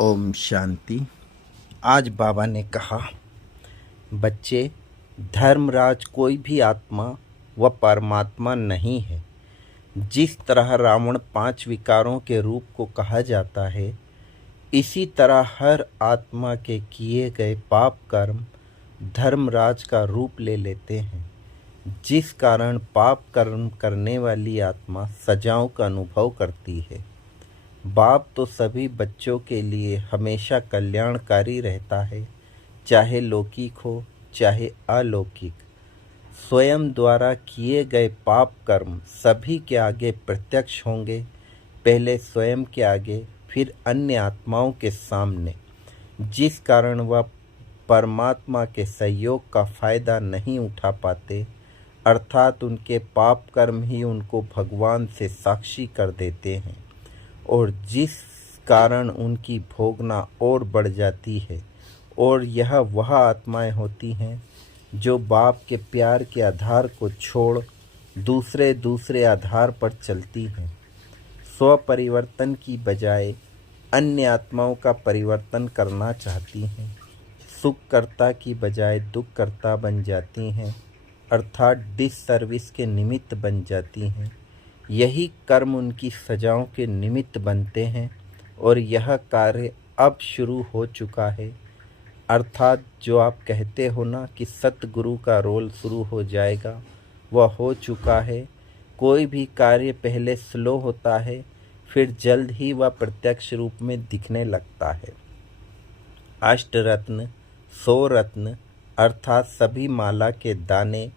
ओम शांति। आज बाबा ने कहा, बच्चे, धर्मराज कोई भी आत्मा व परमात्मा नहीं है। जिस तरह रावण 5 विकारों के रूप को कहा जाता है, इसी तरह हर आत्मा के किए गए पाप कर्म धर्मराज का रूप ले लेते हैं, जिस कारण पाप कर्म करने वाली आत्मा सजाओं का अनुभव करती है। बाप तो सभी बच्चों के लिए हमेशा कल्याणकारी रहता है, चाहे लौकिक हो चाहे अलौकिक। स्वयं द्वारा किए गए पाप कर्म सभी के आगे प्रत्यक्ष होंगे, पहले स्वयं के आगे, फिर अन्य आत्माओं के सामने, जिस कारण वह परमात्मा के सहयोग का फायदा नहीं उठा पाते, अर्थात उनके पाप कर्म ही उनको भगवान से साक्षी कर देते हैं, और जिस कारण उनकी भोगना और बढ़ जाती है। और यह वह आत्माएं होती हैं जो बाप के प्यार के आधार को छोड़ दूसरे आधार पर चलती हैं। स्व परिवर्तन की बजाय अन्य आत्माओं का परिवर्तन करना चाहती हैं, सुखकर्ता की बजाय दुखकर्ता बन जाती हैं, अर्थात डिससर्विस के निमित्त बन जाती हैं। यही कर्म उनकी सजाओं के निमित्त बनते हैं, और यह कार्य अब शुरू हो चुका है। अर्थात जो आप कहते हो ना कि सतगुरु का रोल शुरू हो जाएगा, वह हो चुका है। कोई भी कार्य पहले स्लो होता है, फिर जल्द ही वह प्रत्यक्ष रूप में दिखने लगता है। अष्टरत्न, 100 रत्न अर्थात सभी माला के दाने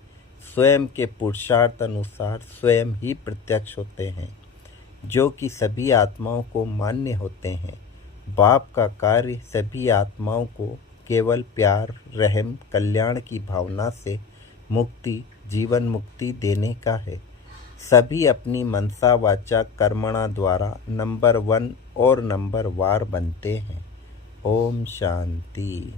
स्वयं के पुरुषार्थ अनुसार स्वयं ही प्रत्यक्ष होते हैं, जो कि सभी आत्माओं को मान्य होते हैं। बाप का कार्य सभी आत्माओं को केवल प्यार, रहम, कल्याण की भावना से मुक्ति, जीवन मुक्ति देने का है। सभी अपनी मनसा वाचा कर्मणा द्वारा नंबर 1 और नंबर वार बनते हैं। ओम शांति।